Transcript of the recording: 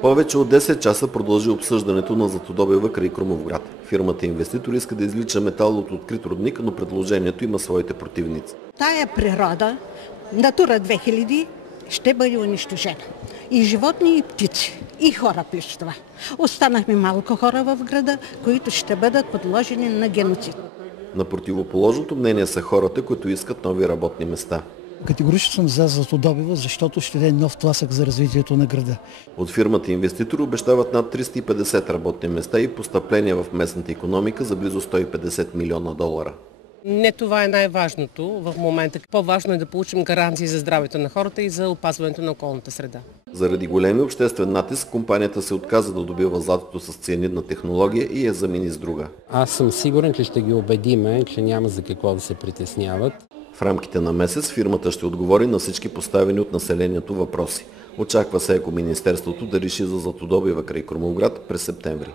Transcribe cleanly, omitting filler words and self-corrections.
Повече от 10 часа продължи обсъждането на златодобива край Крумовград. Фирмата инвеститор иска да извлича метал от открит рудник, но предложението има своите противници. Тая природа, Натура 2000, ще бъде унищожена. И животни, и птици, и хора плюс това. Останахме малко хора в града, които ще бъдат подложени на геноцид. На противоположното мнение са хората, които искат нови работни места. Категорично съм за златодобива, защото ще даде нов тласък за развитието на града. От фирмата инвеститори обещават над 350 работни места и постъпления в местната икономика за близо 150 милиона долара. Не това е най-важното в момента. По-важно е да получим гаранции за здравето на хората и за опазването на околната среда. Заради големи обществен натиск, компанията се отказа да добива златото с цианидна технология и я замени с друга. Аз съм сигурен, че ще ги убедиме, че няма за какво да се притесняват. В рамките на месец фирмата ще отговори на всички поставени от населението въпроси. Очаква се Екоминистерството да реши за златодобива край Крумовград през септември.